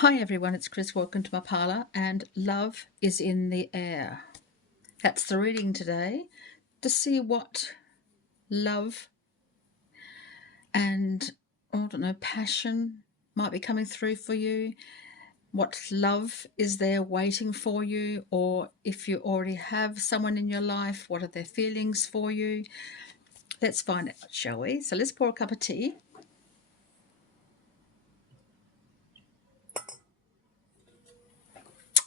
Hi everyone, it's Chris. Welcome to my parlour, and love is in the air. That's the reading today, to see what love and, I don't know, passion might be coming through for you. What love is there waiting for you, or if you already have someone in your life, what are their feelings for you? Let's find out, shall we? So let's pour a cup of tea.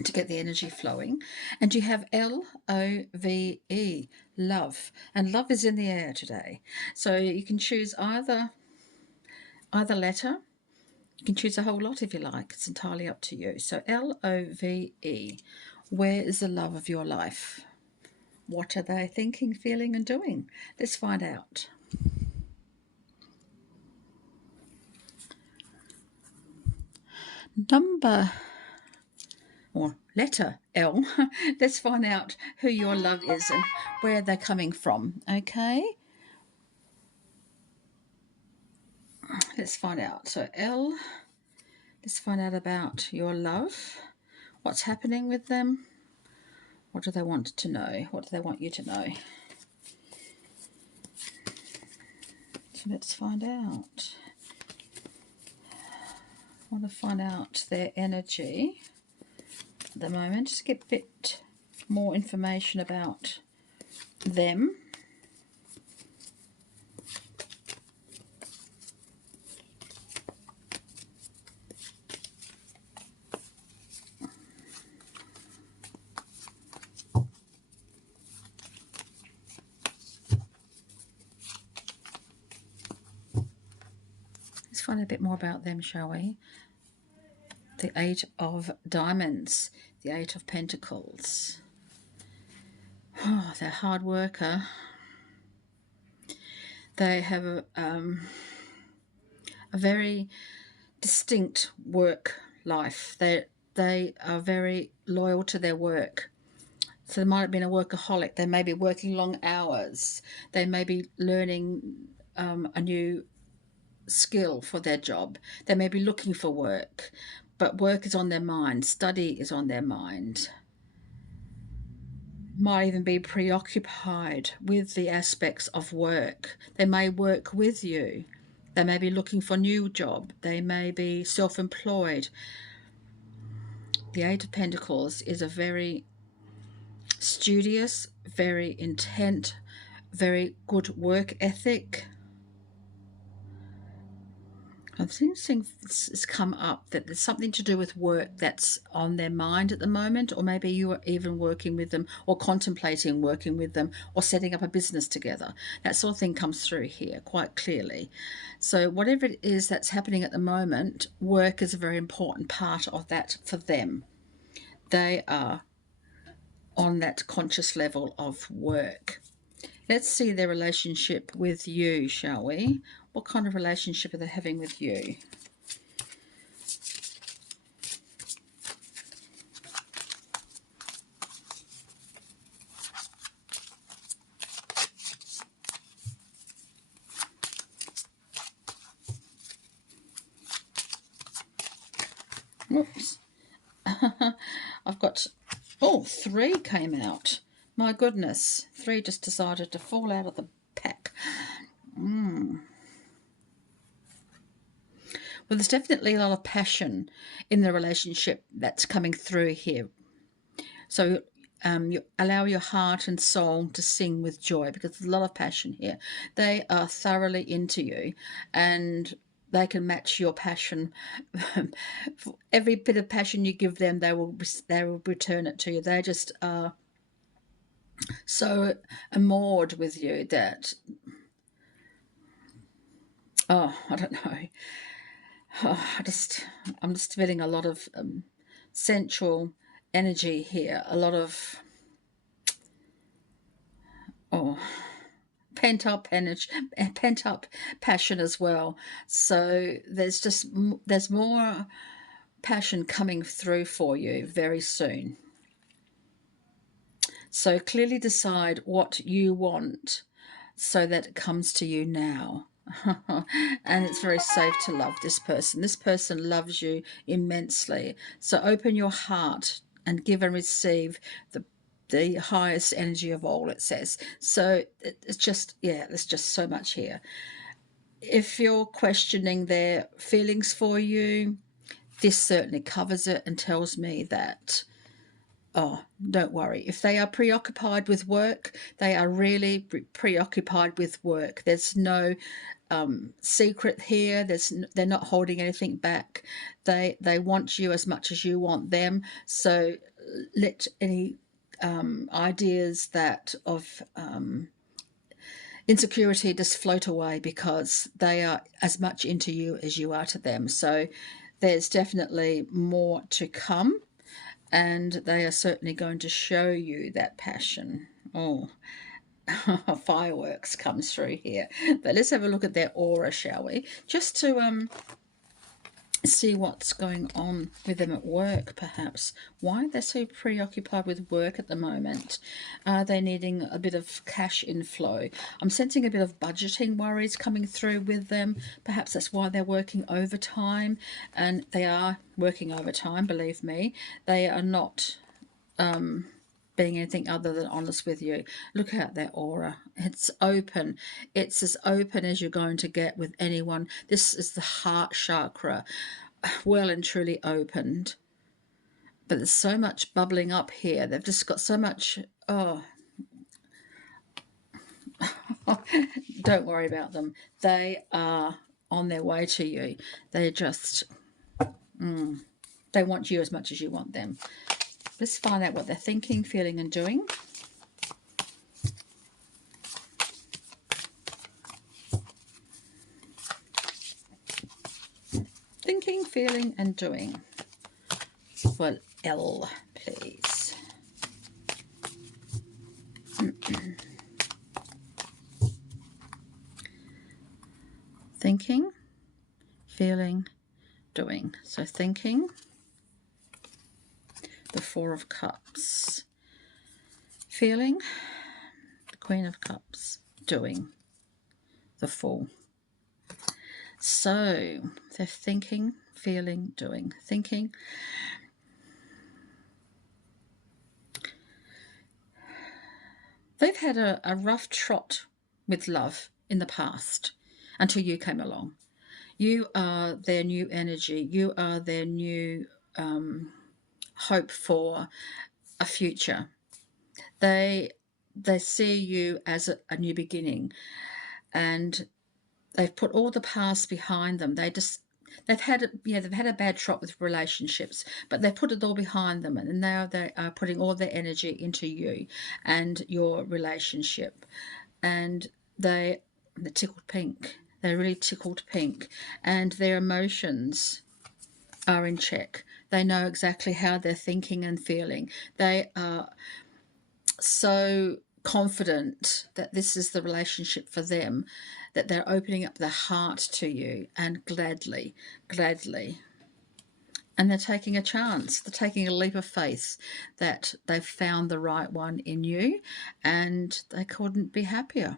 To get the energy flowing. And you have LOVE, love, and love is in the air today. So you can choose either letter. You can choose a whole lot if you like. It's entirely up to you. So LOVE, where is the love of your life? What are they thinking, feeling and doing? Let's find out. Number or letter L. Let's find out who your love is and where they're coming from. Okay, let's find out. So L, let's find out about your love. What's happening with them? What do they want to know? What do they want you to know? So let's find out. I want to find out their energy at the moment. Just get a bit more information about them. Let's find a bit more about them, shall we? The Eight of Diamonds, the Eight of Pentacles. Oh, they're a hard worker. They have a very distinct work life. They are very loyal to their work. So they might have been a workaholic. They may be working long hours. They may be learning a new skill for their job. They may be looking for work, but work is on their mind. Study is on their mind. Might even be preoccupied with the aspects of work. They may work with you. They may be looking for a new job. They may be self-employed. The Eight of Pentacles is a very studious, very intent, very good work ethic. I've seen things come up that there's something to do with work that's on their mind at the moment, or maybe you are even working with them or contemplating working with them or setting up a business together. That sort of thing comes through here quite clearly. So whatever it is that's happening at the moment, work is a very important part of that for them. They are on that conscious level of work. Let's see their relationship with you, shall we? What kind of relationship are they having with you? Whoops. I've got, oh, 3 came out. My goodness, 3 just decided to fall out of the pack. Well, there's definitely a lot of passion in the relationship that's coming through here. So you allow your heart and soul to sing with joy, because there's a lot of passion here. They are thoroughly into you, and they can match your passion. For every bit of passion you give them, they will return it to you. They just are so enamored with you that, oh, I don't know. Oh, I'm just feeling a lot of sensual energy here. A lot of, oh, pent up energy, pent up passion as well. So there's more passion coming through for you very soon. So clearly decide what you want so that it comes to you now. And it's very safe to love this person. This person loves you immensely. So open your heart and give and receive the highest energy of all, it says. So it's just, yeah, there's just so much here. If you're questioning their feelings for you, this certainly covers it and tells me that, oh, don't worry. If they are preoccupied with work, they are really preoccupied with work. There's no secret here. They're not holding anything back. They want you as much as you want them. So let any ideas that of insecurity just float away, because they are as much into you as you are to them. So there's definitely more to come, and they are certainly going to show you that passion. Oh, fireworks comes through here. But let's have a look at their aura, shall we? Just to see what's going on with them at work, perhaps. Why they're so preoccupied with work at the moment? Are they needing a bit of cash inflow? I'm sensing a bit of budgeting worries coming through with them. Perhaps that's why they're working overtime, and they are working overtime, believe me. They are not being anything other than honest with you. Look at their aura. It's open. It's as open as you're going to get with anyone. This is the heart chakra, well and truly opened. But there's so much bubbling up here. They've just got so much, oh, don't worry about them. They are on their way to you. They just, they want you as much as you want them. Let's find out what they're thinking, feeling, and doing. Thinking, feeling, and doing. Well, L, please. Thinking, feeling, doing. So thinking, the Four of Cups. Feeling, the Queen of Cups. Doing, the Fool. So they're thinking, feeling, doing. Thinking. They've had a rough trot with love in the past until you came along. You are their new energy. You are their new hope for a future. They see you as a new beginning, and they've put all the past behind them. They've had a bad trot with relationships, but they've put it all behind them, and now they are putting all their energy into you and your relationship. And they're tickled pink. They're really tickled pink, and their emotions are in check. They know exactly how they're thinking and feeling. They are so confident that this is the relationship for them, that they're opening up their heart to you, and gladly. And they're taking a chance. They're taking a leap of faith that they've found the right one in you, and they couldn't be happier.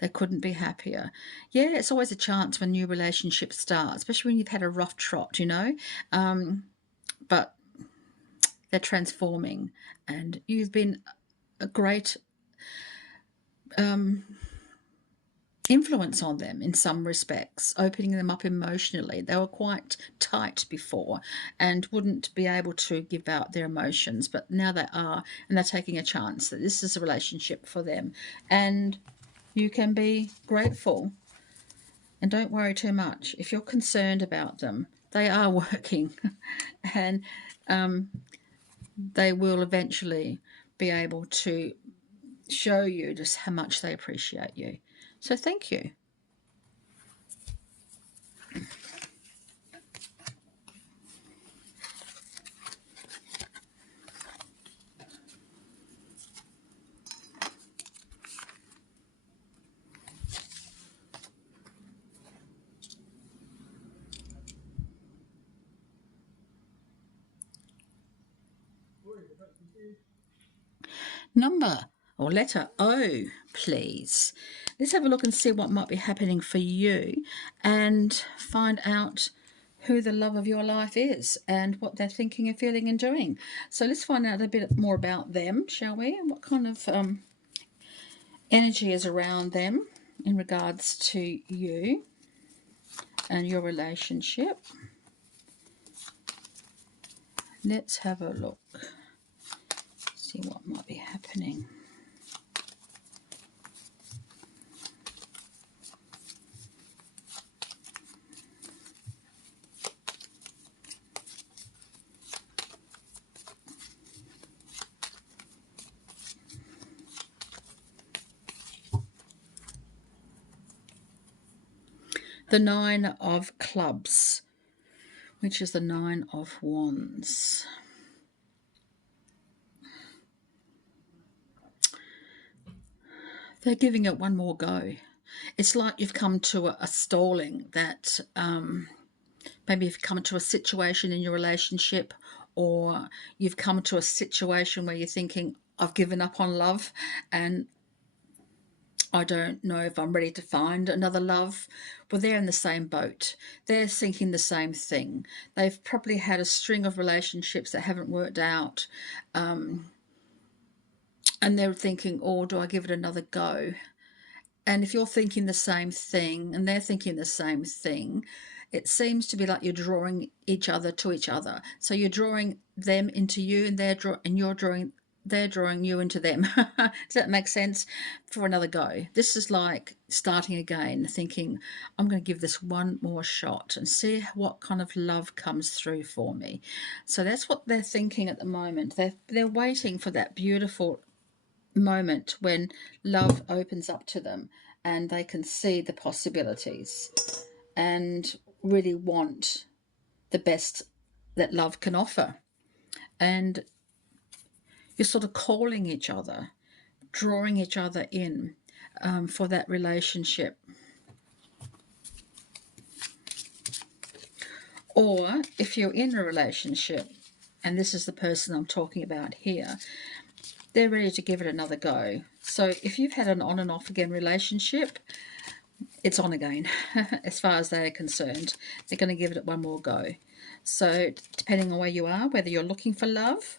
They couldn't be happier. Yeah, it's always a chance when new relationships start, especially when you've had a rough trot, but they're transforming, and you've been a great influence on them in some respects, opening them up emotionally. They were quite tight before and wouldn't be able to give out their emotions, but now they are, and they're taking a chance that this is a relationship for them. And you can be grateful, and don't worry too much. If you're concerned about them, they are working, and they will eventually be able to show you just how much they appreciate you. So thank you. Number or letter O, please. Let's have a look and see what might be happening for you and find out who the love of your life is and what they're thinking and feeling and doing. So let's find out a bit more about them, shall we? And what kind of energy is around them in regards to you and your relationship. Let's have a look, see what might be happening. The Nine of Clubs, which is the Nine of Wands. They're giving it one more go. It's like you've come to a stalling that maybe you've come to a situation in your relationship, or you've come to a situation where you're thinking, I've given up on love and I don't know if I'm ready to find another love. Well, they're in the same boat. They're thinking the same thing. They've probably had a string of relationships that haven't worked out. And they're thinking, oh, do I give it another go? And if you're thinking the same thing and they're thinking the same thing, it seems to be like you're drawing each other to each other. So you're drawing them into you, and they're drawing you into them. Does that make sense? For another go. This is like starting again, thinking, I'm going to give this one more shot and see what kind of love comes through for me. So that's what they're thinking at the moment. They're waiting for that beautiful moment when love opens up to them and they can see the possibilities and really want the best that love can offer. And you're sort of calling each other, drawing each other in for that relationship. Or if you're in a relationship, and this is the person I'm talking about here, they're ready to give it another go. So if you've had an on and off again relationship, it's on again. As far as they're concerned, they're going to give it one more go. So depending on where you are, whether you're looking for love,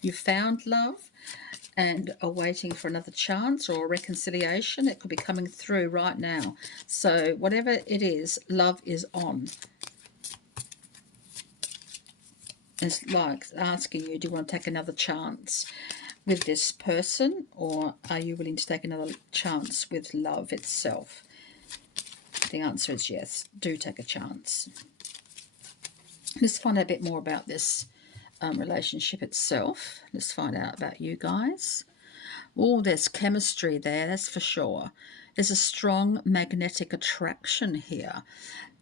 you've found love and are waiting for another chance or a reconciliation, it could be coming through right now. So whatever it is, love is on. It's like asking you, do you want to take another chance with this person, or are you willing to take another chance with love itself? The answer is yes, do take a chance. Let's find out a bit more about this relationship itself. Let's find out about you guys. Oh, there's chemistry there, that's for sure. There's a strong magnetic attraction here.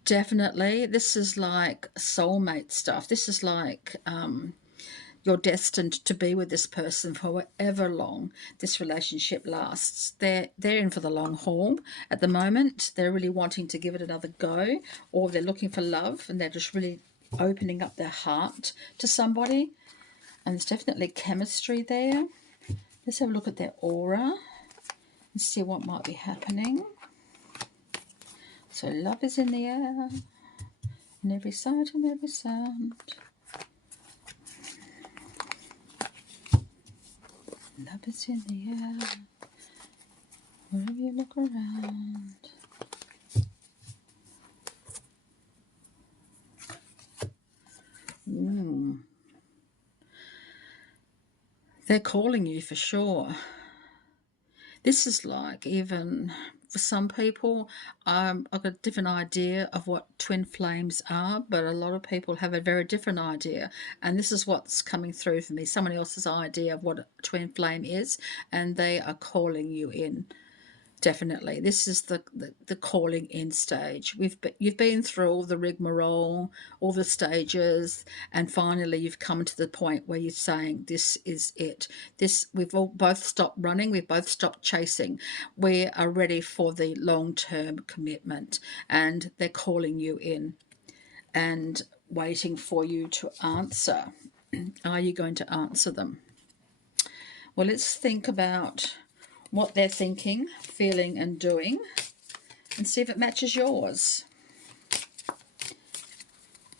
Definitely, this is like soulmate stuff. This is like you're destined to be with this person for however long this relationship lasts. They're in for the long haul at the moment. They're really wanting to give it another go, or they're looking for love and they're just really opening up their heart to somebody. And there's definitely chemistry there. Let's have a look at their aura and see what might be happening. So love is in the air, in every sight and every sound. Love is in the air, wherever you look around. They're calling you for sure. This is like, even for some people, I've got a different idea of what twin flames are, but a lot of people have a very different idea. And this is what's coming through for me, someone else's idea of what a twin flame is, and they are calling you in. Definitely, this is the calling in stage. You've been through all the rigmarole, all the stages, and finally you've come to the point where you're saying, "This is it. We've all both stopped running. We've both stopped chasing. We are ready for the long-term commitment." And they're calling you in and waiting for you to answer. Are you going to answer them? Well, let's think about what they're thinking, feeling and doing, and see if it matches yours.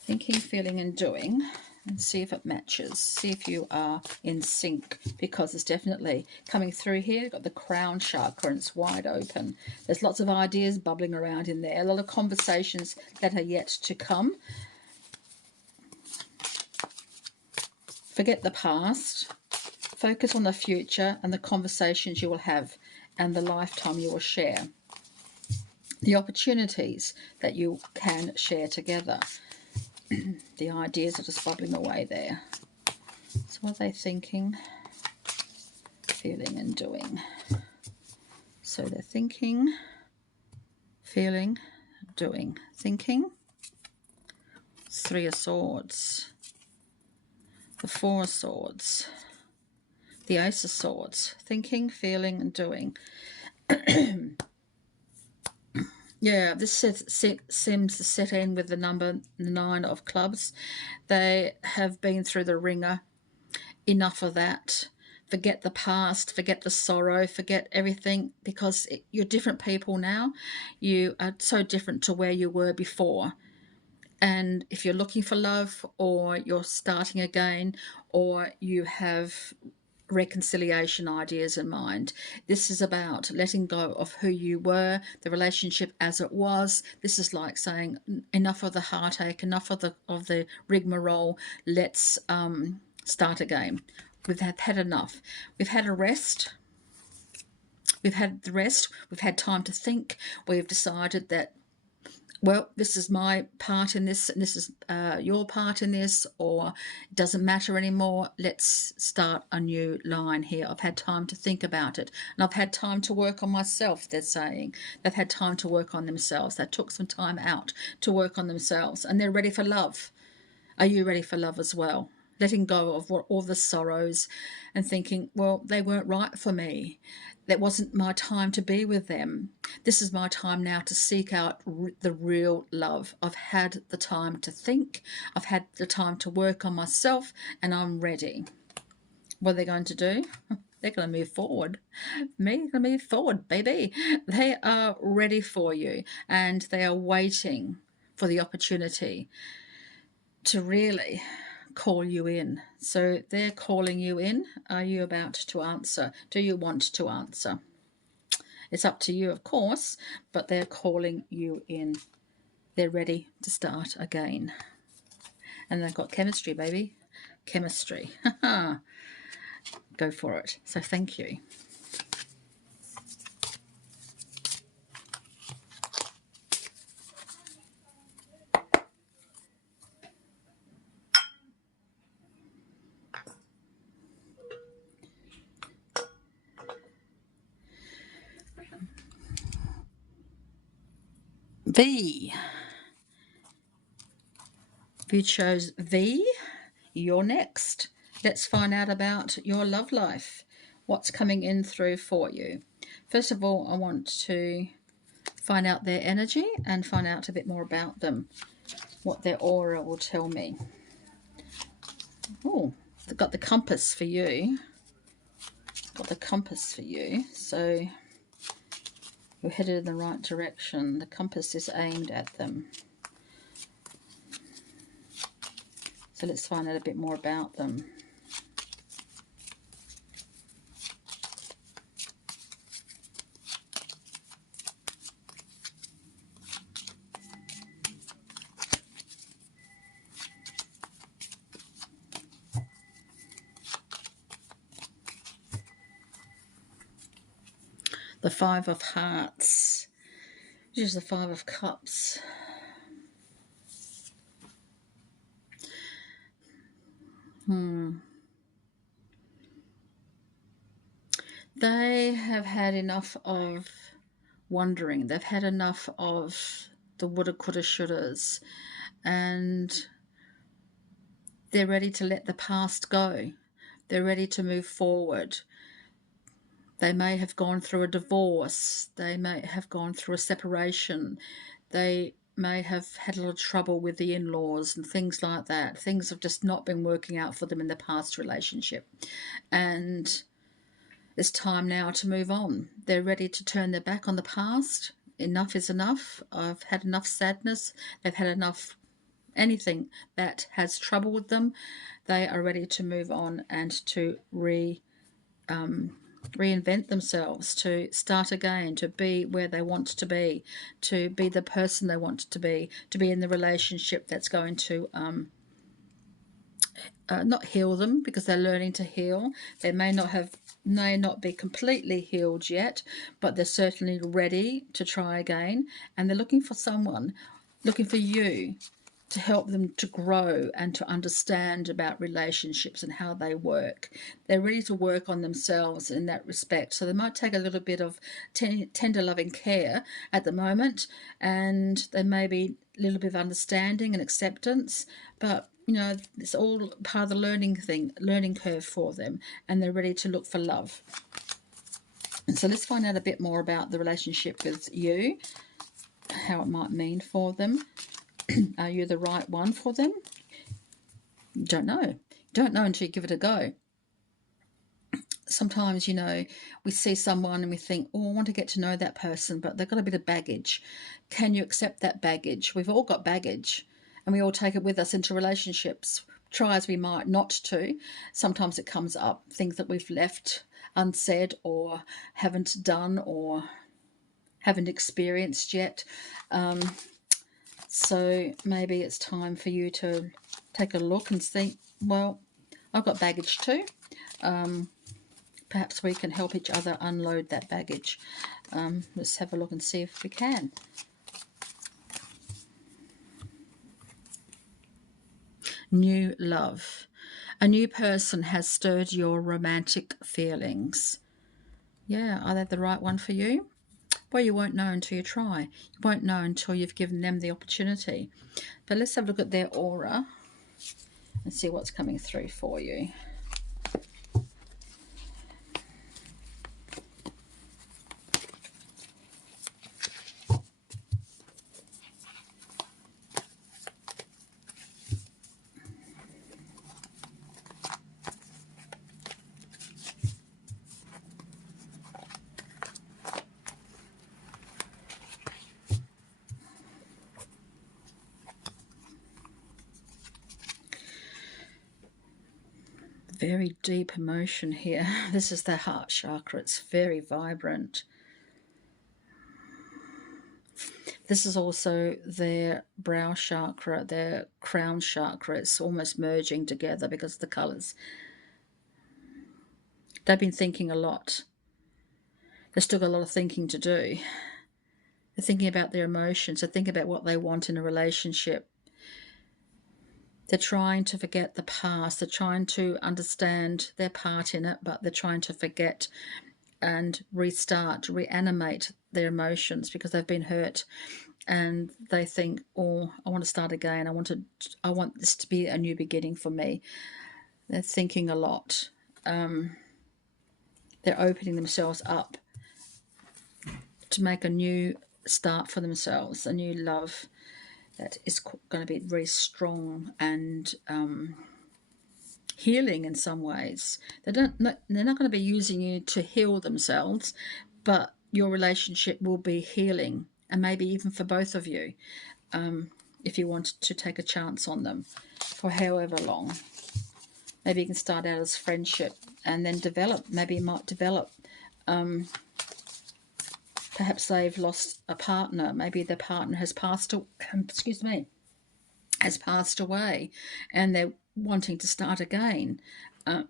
Thinking, feeling and doing, and see if it matches. See if you are in sync, because it's definitely coming through here. You've got the crown chakra and it's wide open. There's lots of ideas bubbling around in there, a lot of conversations that are yet to come. Forget the past. Focus on the future and the conversations you will have and the lifetime you will share. The opportunities that you can share together. The ideas are just bubbling away there. So what are they thinking, feeling and doing? So they're thinking, feeling, doing. Thinking. It's Three of Swords. The Four of Swords. The Ace of Swords. Thinking, feeling and doing. Yeah, this seems to set in with the number 9 of clubs. They have been through the ringer. Enough of that. Forget the past, forget the sorrow, forget everything, because you're different people now. You are so different to where you were before. And if you're looking for love, or you're starting again, or you have reconciliation ideas in mind, this is about letting go of who you were, the relationship as it was. This is like saying enough of the heartache, enough of the rigmarole. Let's start again. We've had enough. We've had a rest. We've had the rest. We've had time to think. We've decided that, well, this is my part in this, and this is your part in this, or it doesn't matter anymore. Let's start a new line here. I've had time to think about it, and I've had time to work on myself, they're saying. They've had time to work on themselves. They took some time out to work on themselves, and they're ready for love. Are you ready for love as well? Letting go of all the sorrows and thinking, well, they weren't right for me. That wasn't my time to be with them. This is my time now to seek out the real love. I've had the time to think. I've had the time to work on myself, and I'm ready. What are they going to do? They're going to move forward. Going to move forward, baby. They are ready for you, and they are waiting for the opportunity to really call you in. So they're calling you in. Are you about to answer? Do you want to answer? It's up to you, of course, but they're calling you in. They're ready to start again. And they've got chemistry, baby. Chemistry. Go for it. So thank you. V. If you chose V, you're next. Let's find out about your love life. What's coming in through for you? First of all, I want to find out their energy and find out a bit more about them, what their aura will tell me. Oh, they've got the compass for you. Got the compass for you. So you're headed in the right direction. The compass is aimed at them. So let's find out a bit more about them. The Five of Hearts, which is the Five of Cups. They have had enough of wondering. They've had enough of the woulda, coulda, shouldas, and they're ready to let the past go. They're ready to move forward. They may have gone through a divorce. They may have gone through a separation. They may have had a little trouble with the in-laws and things like that. Things have just not been working out for them in the past relationship. And It's time now to move on. They're ready to turn their back on the past. Enough is enough. I've had enough sadness. They've had enough anything that has troubled them. They are ready to move on and to reinvent themselves, to start again, to be where they want to be the person they want to be in the relationship that's going to not heal them, because they're learning to heal. They may not be completely healed yet, but they're certainly ready to try again, and they're looking for someone, looking for you to help them to grow and to understand about relationships and how they work. They're ready to work on themselves in that respect. So they might take a little bit of tender loving care at the moment, and they may be a little bit of understanding and acceptance, but it's all part of the learning curve for them, and they're ready to look for love. And so let's find out a bit more about the relationship with you, how it might mean for them. Are you the right one for them? Don't know. Don't know until you give it a go. Sometimes, we see someone and we think, oh, I want to get to know that person, but they've got a bit of baggage. Can you accept that baggage? We've all got baggage, and we all take it with us into relationships. Try as we might not to. Sometimes it comes up, things that we've left unsaid or haven't done or haven't experienced yet. So maybe it's time for you to take a look and think, well, I've got baggage too. Perhaps we can help each other unload that baggage. Let's have a look and see if we can. New love. A new person has stirred your romantic feelings. Yeah, are they the right one for you? Well, you won't know until you try. You won't know until you've given them the opportunity. But let's have a look at their aura and see what's coming through for you. Very deep emotion here. This is the heart chakra. It's very vibrant. This is also their brow chakra, their crown chakra. It's almost merging together because of the colours. They've been thinking a lot. They've still got a lot of thinking to do. They're thinking about their emotions. They're thinking about what they want in a relationship. They're trying to forget the past. They're trying to understand their part in it, but they're trying to forget and restart, reanimate their emotions because they've been hurt. And they think, oh, I want to start again. I want this to be a new beginning for me. They're thinking a lot. They're opening themselves up to make a new start for themselves, a new love that is going to be very strong and healing in some ways. They're not going to be using you to heal themselves, but your relationship will be healing, and maybe even for both of you, if you want to take a chance on them for however long. Maybe you can start out as friendship and then develop. Maybe you might develop. Perhaps they've lost a partner. Maybe their partner has passed away, and they're wanting to start again. I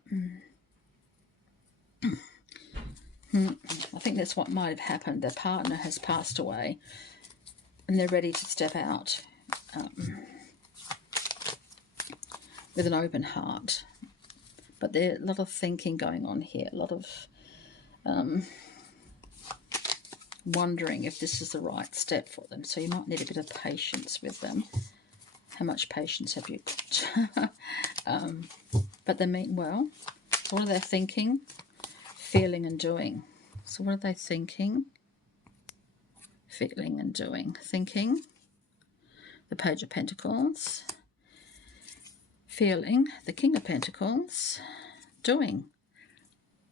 think that's what might have happened. Their partner has passed away, and they're ready to step out with an open heart. But there's a lot of thinking going on here, a lot of wondering if this is the right step for them. So you might need a bit of patience with them. How much patience have you got? But they mean well. What are they thinking, feeling and doing? So what are they thinking, feeling and doing? Thinking, the Page of Pentacles. Feeling, the King of Pentacles. Doing,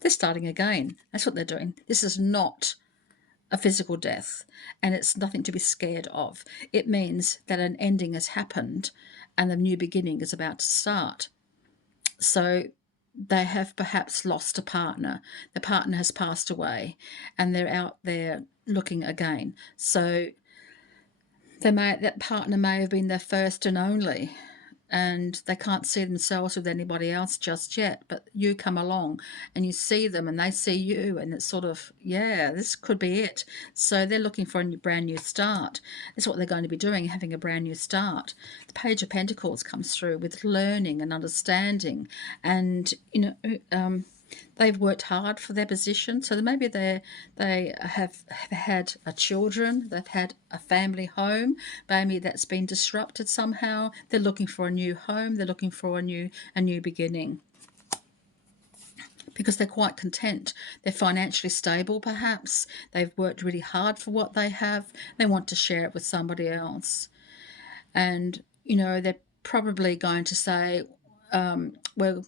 They're starting again. That's what they're doing. This is not a physical death, and it's nothing to be scared of. It means that an ending has happened and the new beginning is about to start. So they have perhaps lost a partner. The partner has passed away and they're out there looking again. So that partner may have been their first and only, and they can't see themselves with anybody else just yet, but you come along and you see them and they see you, and it's sort of, yeah, this could be it. So they're looking for a brand new start. That's what they're going to be doing, having a brand new start. The Page of Pentacles comes through with learning and understanding, and they've worked hard for their position. So maybe they have had children, they've had a family home, maybe that's been disrupted somehow. They're looking for a new home, they're looking for a new beginning, because they're quite content. They're financially stable, perhaps. They've worked really hard for what they have. They want to share it with somebody else. And, they're probably going to say, well,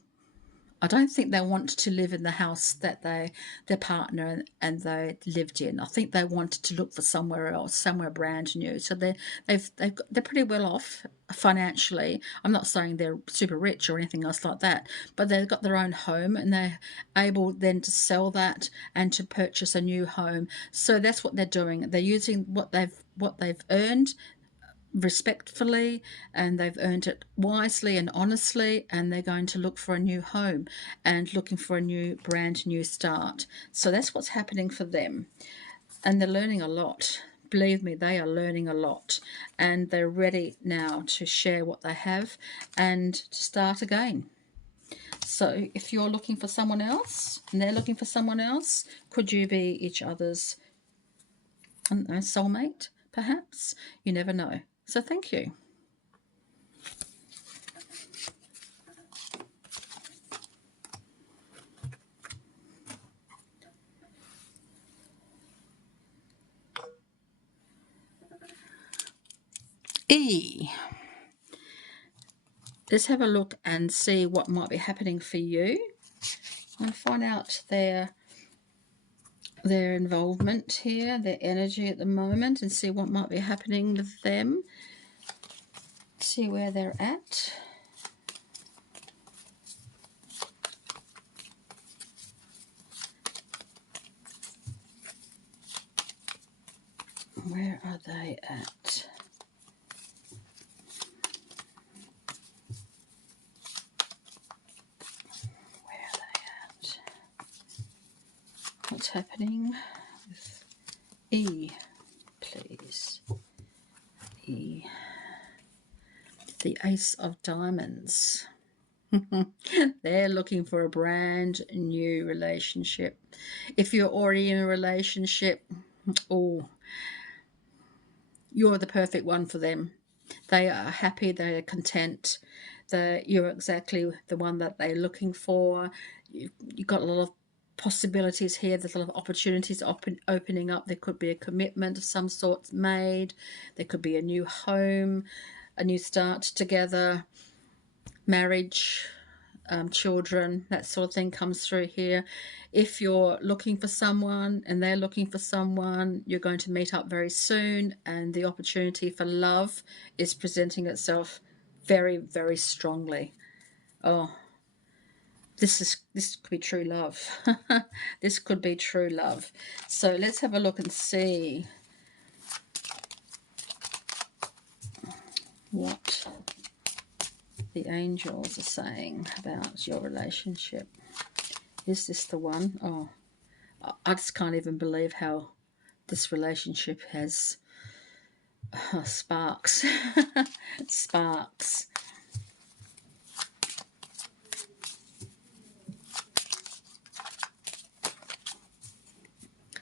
I don't think they want to live in the house that their partner and they lived in. I think they wanted to look for somewhere else, somewhere brand new. So they're pretty well off financially. I'm not saying they're super rich or anything else like that, but they've got their own home and they're able then to sell that and to purchase a new home. So that's what they're doing. They're using what they've earned respectfully, and they've earned it wisely and honestly, and they're going to look for a new home and looking for a brand new start. So that's what's happening for them, and they're learning a lot. Believe me, they are learning a lot, and they're ready now to share what they have and to start again. So if you're looking for someone else and they're looking for someone else, could you be each other's soulmate, perhaps? You never know. So thank you. E. Let's have a look and see what might be happening for you. And find out their involvement here, their energy at the moment, and see what might be happening with them. See where they're at. Where are they at? Where are they at? What's happening with E, please? E. The Ace of Diamonds. They're looking for a brand new relationship. If you're already in a relationship, you're the perfect one for them. They are happy, they are content, you're exactly the one that they're looking for. You've got a lot of possibilities here. There's a lot of opportunities opening up. There could be a commitment of some sort made. There could be a new home, a new start together, marriage, children, that sort of thing comes through here. If you're looking for someone and they're looking for someone, you're going to meet up very soon, and the opportunity for love is presenting itself very, very strongly. Oh, this could be true love. This could be true love. So let's have a look and see what the angels are saying about your relationship. Is this the one? Oh, I just can't even believe how this relationship has sparks. Sparks.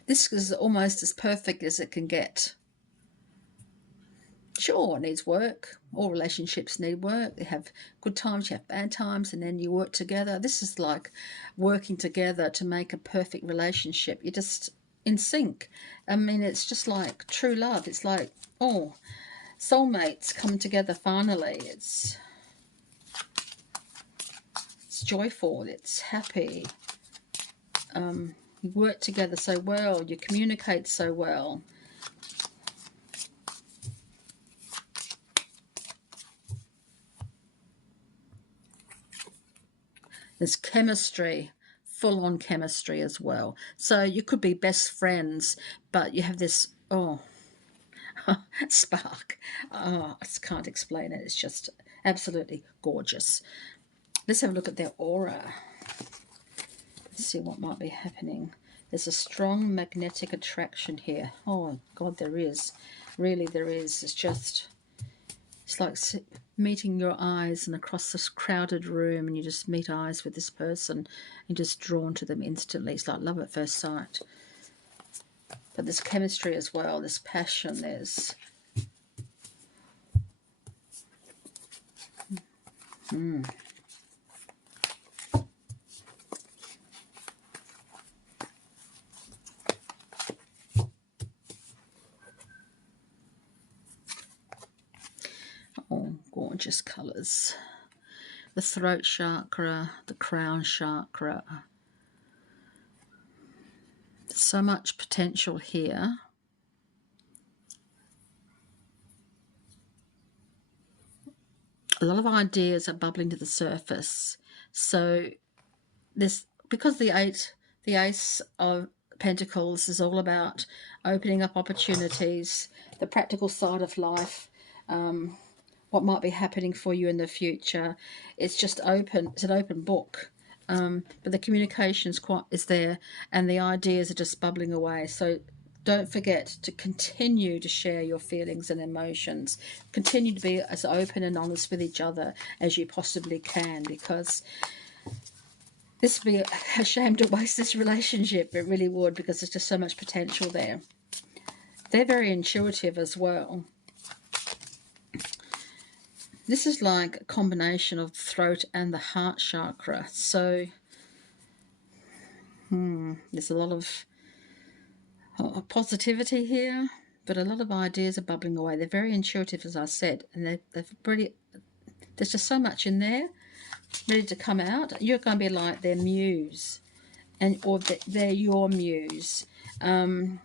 This is almost as perfect as it can get. Sure, it needs work. All relationships need work. They have good times, you have bad times, and then you work together. This is like working together to make a perfect relationship. You're just in sync. I mean, it's just like true love. It's like, oh, soulmates come together finally. It's joyful. It's happy. You work together so well, you communicate so well. There's chemistry, full-on chemistry as well. So you could be best friends, but you have this, spark. Oh, I just can't explain it. It's just absolutely gorgeous. Let's have a look at their aura. Let's see what might be happening. There's a strong magnetic attraction here. Oh, God, there is. Really, there is. It's like meeting your eyes and across this crowded room, and you just meet eyes with this person and just drawn to them instantly. It's like love at first sight. But there's chemistry as well. There's passion. There's... Oh, gorgeous colours. The throat chakra, the crown chakra. There's so much potential here. A lot of ideas are bubbling to the surface. So this, because the Ace of Pentacles is all about opening up opportunities, the practical side of life, what might be happening for you in the future. It's just open. It's an open book. But the communication is there, and the ideas are just bubbling away. So don't forget to continue to share your feelings and emotions. Continue to be as open and honest with each other as you possibly can, because this would be a shame to waste this relationship. It really would, because there's just so much potential there. They're very intuitive as well. This is like a combination of the throat and the heart chakra. So there's a lot of positivity here, but a lot of ideas are bubbling away. They're very intuitive, as I said, and they're pretty... There's just so much in there ready to come out. You're going to be like their muse, or they're your muse. You're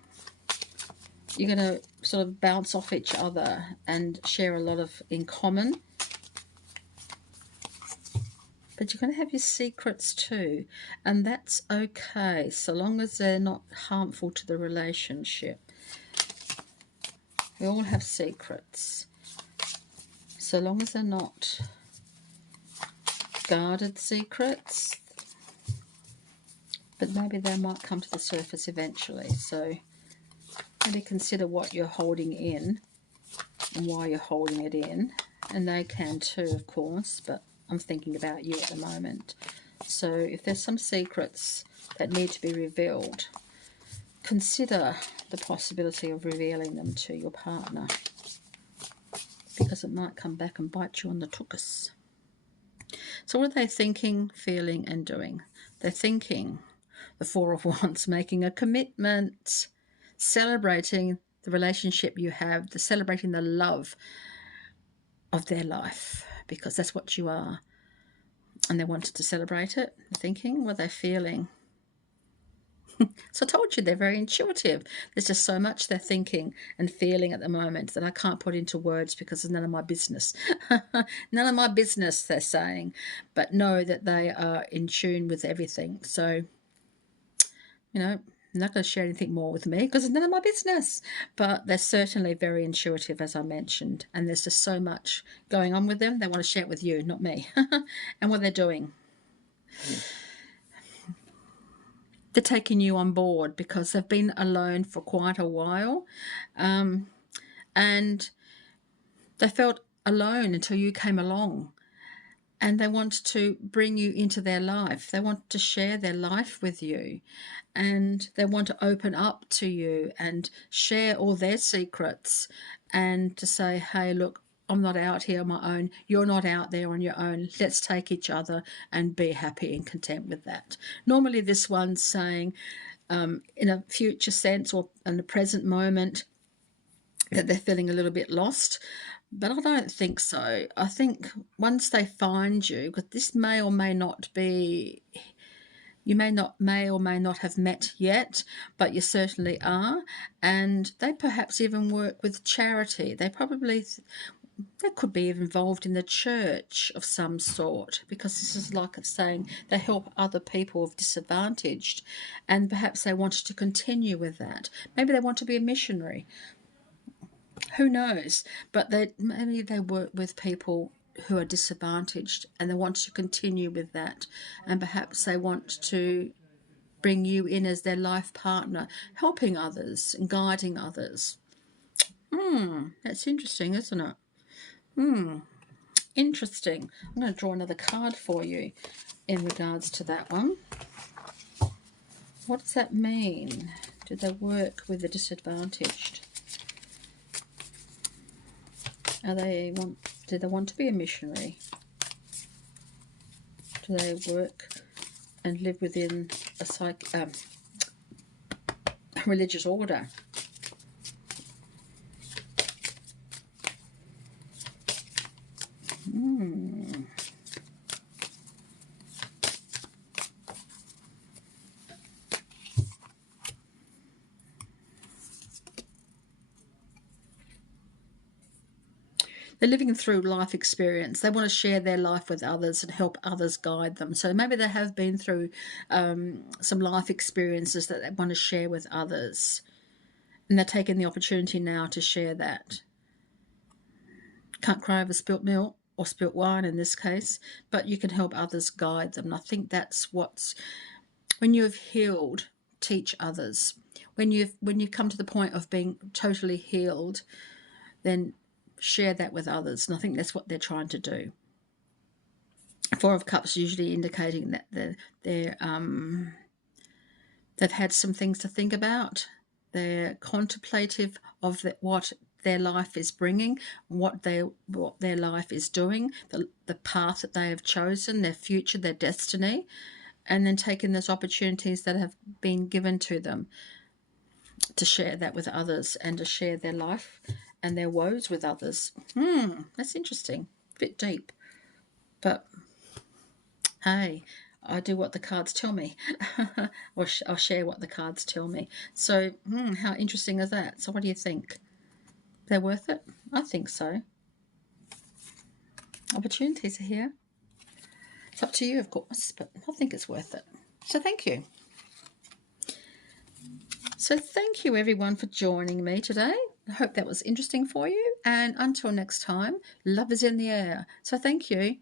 going to sort of bounce off each other and share a lot in common. But you're going to have your secrets too, and that's okay, so long as they're not harmful to the relationship. We all have secrets, so long as they're not guarded secrets. But maybe they might come to the surface eventually, so maybe consider what you're holding in and why you're holding it in. And they can too, of course, but I'm thinking about you at the moment. So if there's some secrets that need to be revealed, consider the possibility of revealing them to your partner, because it might come back and bite you on the tuchus. So what are they thinking, feeling and doing? They're thinking the Four of Wands, making a commitment, celebrating the relationship you have, celebrating the love of their life, because that's what you are. And they wanted to celebrate it. They're thinking, what are they feeling? So I told you, they're very intuitive. There's just so much they're thinking and feeling at the moment that I can't put into words, because it's none of my business. None of my business, they're saying. But know that they are in tune with everything. So, you know, I'm not going to share anything more with me because it's none of my business. But they're certainly very intuitive, as I mentioned. And there's just so much going on with them. They want to share it with you, not me. And what they're doing. They're taking you on board because they've been alone for quite a while. And they felt alone until you came along. And they want to bring you into their life. They want to share their life with you. And they want to open up to you and share all their secrets. And to say, hey, look, I'm not out here on my own. You're not out there on your own. Let's take each other and be happy and content with that. Normally this one's saying, in a future sense or in the present moment, that they're feeling a little bit lost. But I don't think so. I think once they find you, because this may or may not be You may or may not have met yet, but you certainly are. And they perhaps even work with charity. They could be involved in the church of some sort, because this is like saying they help other people of disadvantaged, and perhaps they wanted to continue with that. Maybe they want to be a missionary. Who knows? But maybe they work with people who are disadvantaged and they want to continue with that, and perhaps they want to bring you in as their life partner, helping others and guiding others. That's interesting, isn't it? Interesting. I'm going to draw another card for you in regards to that one. What does that mean? Do they work with the disadvantaged? Do they want to be a missionary? Do they work and live within a religious order? They're living through life experience. They want to share their life with others and help others guide them. So maybe they have been through some life experiences that they want to share with others. And they're taking the opportunity now to share that. Can't cry over spilt milk, or spilt wine in this case, but you can help others, guide them. And I think that's when you have healed, teach others. When you come to the point of being totally healed, then share that with others. And I think that's what they're trying to do. Four of Cups usually indicating that they've had some things to think about. They're contemplative of what their life is bringing, what their life is doing, the path that they have chosen, their future, their destiny, and then taking those opportunities that have been given to them to share that with others and to share their life and their woes with others. That's interesting. A bit deep. But hey, I do what the cards tell me. Or I'll share what the cards tell me. So, how interesting is that? So what do you think? They're worth it? I think so. Opportunities are here. It's up to you, of course, but I think it's worth it. So thank you. So thank you, everyone, for joining me today. I hope that was interesting for you. And until next time, love is in the air. So thank you.